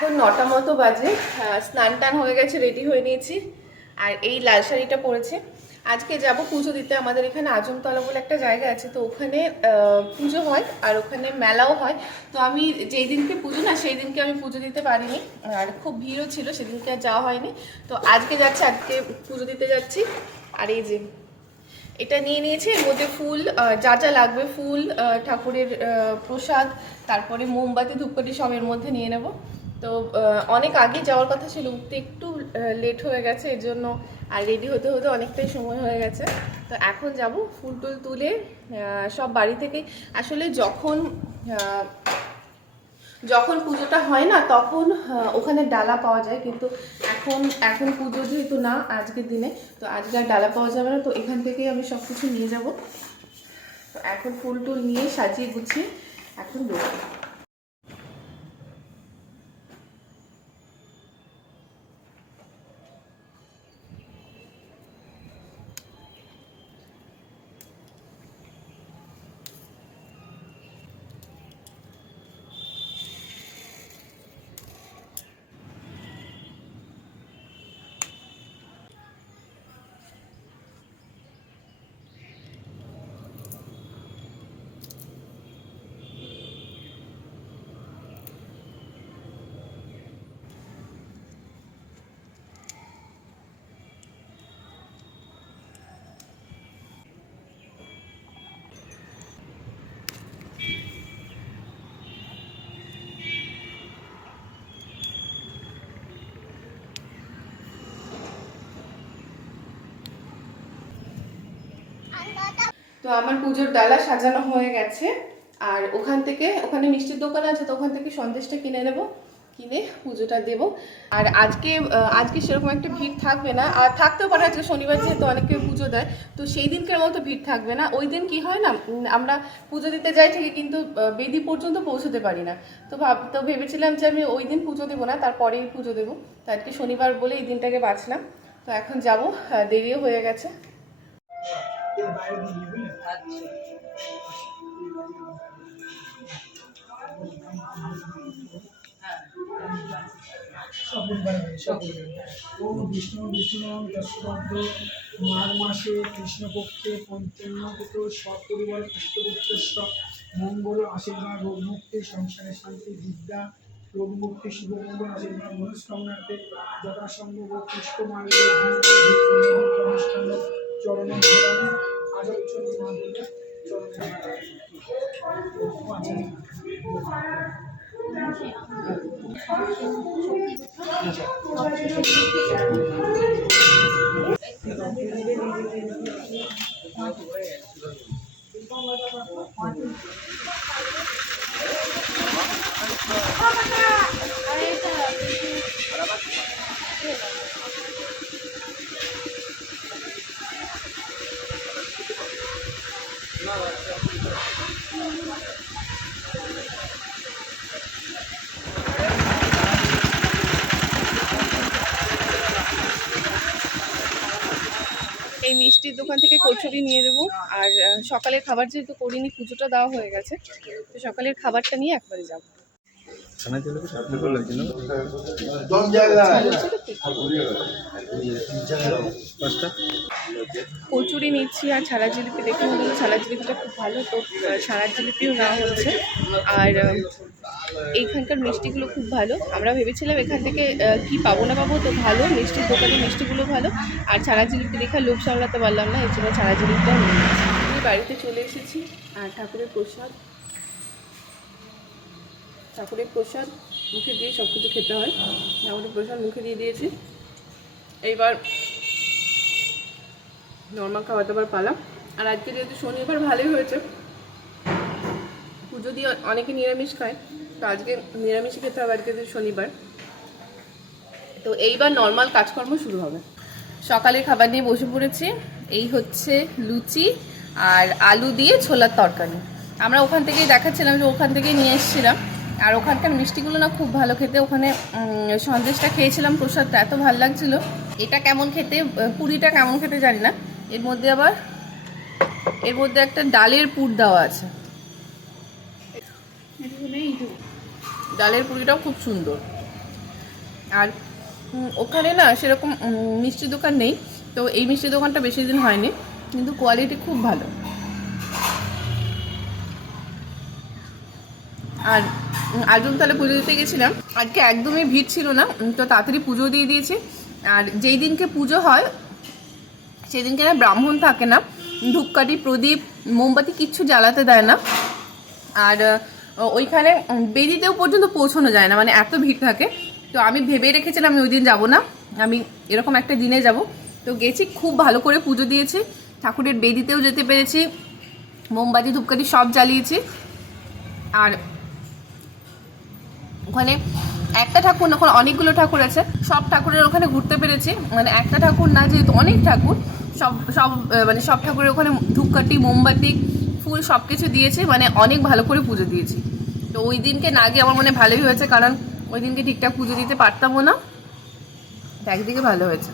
এখন 9টা মতো বাজে। স্নান টান হয়ে গেছে, রেডি হয়ে নিয়েছি, আর এই লাল শাড়িটা পরেছি। আজকে যাব পুজো দিতে। আমাদের এখানে আজমতলা বলে একটা জায়গা আছে, তো ওখানে পুজো হয় আর ওখানে মেলাও হয়। তো আমি যেই দিনকে পুজো না, সেই দিনকে আমি পুজো দিতে পারিনি, আর খুব ভিড়ও ছিল, সেদিনকে আর যাওয়া হয়নি। তো আজকে যাচ্ছি, আজকে পুজো দিতে যাচ্ছি। আর এই যে এটা নিয়ে নিয়েছি, এর মধ্যে ফুল যা যা লাগবে, ফুল, ঠাকুরের প্রসাদ, তারপরে মোমবাতি, ধূপকাঠি সব এর মধ্যে নিয়ে নেব। তো অনেক আগে যাওয়ার কথা ছিল, উঠতে একটু লেট হয়ে গেছে, এর জন্য আর রেডি হতে হতে অনেকটাই সময় হয়ে গেছে। তো এখন যাব ফুল টুল তুলে সব বাড়ি থেকে। আসলে যখন পুজোটা হয় না, তখন ওখানে ডালা পাওয়া যায়, কিন্তু এখন পুজো যেহেতু না আজকের দিনে, তো আজকে আর ডালা পাওয়া যাবে না। তো এখান থেকেই আমি সব কিছু নিয়ে যাব। তো এখন ফুল টুল নিয়ে সাজিয়ে গুছিয়ে এখন বেরোবো। তো আমার পুজোর ডালা সাজানো হয়ে গেছে, আর ওখানে মিষ্টির দোকান আছে, তো ওখান থেকে সন্দেশটা কিনে নেব, কিনে পুজোটা দেব। আর আজকে সেরকম একটা ভিড় থাকবে না, আর থাকতেও পারে, আজকে শনিবার যেহেতু অনেকে পুজো দেয়, তো সেই দিনকার মতো ভিড় থাকবে না। ওই দিন কি হয় না, আমরা পুজো দিতে যাই ঠিকই, কিন্তু বেদি পর্যন্ত পৌঁছতে পারি না। তো ভেবেছিলাম যে আমি ওই দিন পুজো দেবো না, তারপরেই পুজো দেবো। তো আজকে শনিবার বলে এই দিনটাকে বাঁচলাম। তো এখন যাব, দেরিও হয়ে গেছে। বিষ্ণু বিষ্ণু দশরথ মাঘ মাসে কৃষ্ণপক্ষে পঞ্চমকৃত সপরিবার পুষ্পগুপ্তেশ্ব মঙ্গল আশীর্বাদ রোগমুক্তি সংসারে শান্তি বিদ্যা রোগমুক্তি শুভমঙ্গল আশীর্বাদ মনস্কামনাতে যথাসম্ভব পুষ্পমাল্য অনুষ্ঠান চরণ আলোচনী মাধ্যমে এই মিষ্টির দোকান থেকে কচুরি নিয়ে দেবো। আর সকালের খাবার যেহেতু করিনি, পুজোটা দেওয়া হয়ে গেছে, তো সকালের খাবারটা নিয়ে একবারে যাবো। কচুরি নিচ্ছি আর ছাড়া জিলিপি, দেখে মনে হলো ছাড়া জিলিপিটা খুব ভালো, তো ছাড়া জিলিপিও নেওয়া হচ্ছে। আর এইখানকার মিষ্টিগুলো খুব ভালো। আমরা ভেবেছিলাম এখান থেকে কি পাবো না পাবো, তো ভালো মিষ্টির দোকানের মিষ্টিগুলো ভালো। আর ছাড়া জিলিপি দেখে লোভ সামলাতে পারলাম না, এর জন্য ছাড়া জিলিপিটাও নিয়ে নিচ্ছি। আমি বাড়িতে চলে এসেছি, আর ঠাকুরের প্রসাদ মুখে দিয়ে সব কিছু খেতে হয়। ঠাকুরের প্রসাদ মুখে দিয়ে দিয়েছি, এইবার নর্মাল খাবার দাবার পালাম। আর আজকে যেহেতু শনিবার ভালোই হয়েছে, পুজো দিয়ে অনেকে নিরামিষ খায়, তো আজকে নিরামিষই খেতে হবে, আজকে যেহেতু শনিবার। তো এইবার নর্মাল কাজকর্ম শুরু হবে। সকালে খাবার নিয়ে বসে পড়েছি। এই হচ্ছে লুচি আর আলু দিয়ে ছোলার তরকারি। আমরা ওখান থেকেই দেখাচ্ছিলাম যে ওখান থেকেই নিয়ে এসেছিলাম। আর ওখানকার মিষ্টিগুলো না খুব ভালো খেতে। ওখানে সন্দেশটা খেয়েছিলাম, প্রসাদটা এত ভালো লাগছিল। এটা কেমন খেতে, পুরিটা কেমন খেতে জানি না। এর মধ্যে একটা ডালের পুর দেওয়া আছে, ডালের পুরিটাও খুব সুন্দর। আর ওখানে না সেরকম মিষ্টি দোকান নেই, তো এই মিষ্টি দোকানটা বেশি দিন হয়নি, কিন্তু কোয়ালিটি খুব ভালো। আর আজমতলা পুজো দিতে গেছিলাম, আজকে একদমই ভিড় ছিল না, তো তাড়াতাড়ি পুজো দিয়ে দিয়েছি। আর যেই দিনকে পুজো হয় সেই দিনকে না ব্রাহ্মণ থাকে না, ধূপকাঠি প্রদীপ মোমবাতি কিচ্ছু জ্বালাতে দেয় না। আর ওইখানে বেদিতেও পর্যন্ত পৌঁছানো যায় না, মানে এত ভিড় থাকে। তো আমি ভেবে রেখেছিলাম আমি ওই দিন যাবো না, আমি এরকম একটা দিনে যাব। তো গেছি, খুব ভালো করে পুজো দিয়েছি, ঠাকুরের বেদিতেও যেতে পেরেছি, মোমবাতি ধূপকাঠি সব জ্বালিয়েছি। আর ওখানে একটা ঠাকুর না, ওখানে অনেকগুলো ঠাকুর আছে, সব ঠাকুরের ওখানে ঘুরতে পেরেছি। মানে একটা ঠাকুর না, যেহেতু অনেক ঠাকুর, সব সব মানে সব ঠাকুরের ওখানে ধূপকাঠি মোমবাতি ফুল সব কিছু দিয়েছে, মানে অনেক ভালো করে পুজো দিয়েছি। তো ওই দিনকে না গিয়ে আমার মনে ভালোই হয়েছে, কারণ ওই দিনকে ঠিকঠাক পুজো দিতে পারতামও না, তো একদিকে ভালো হয়েছে।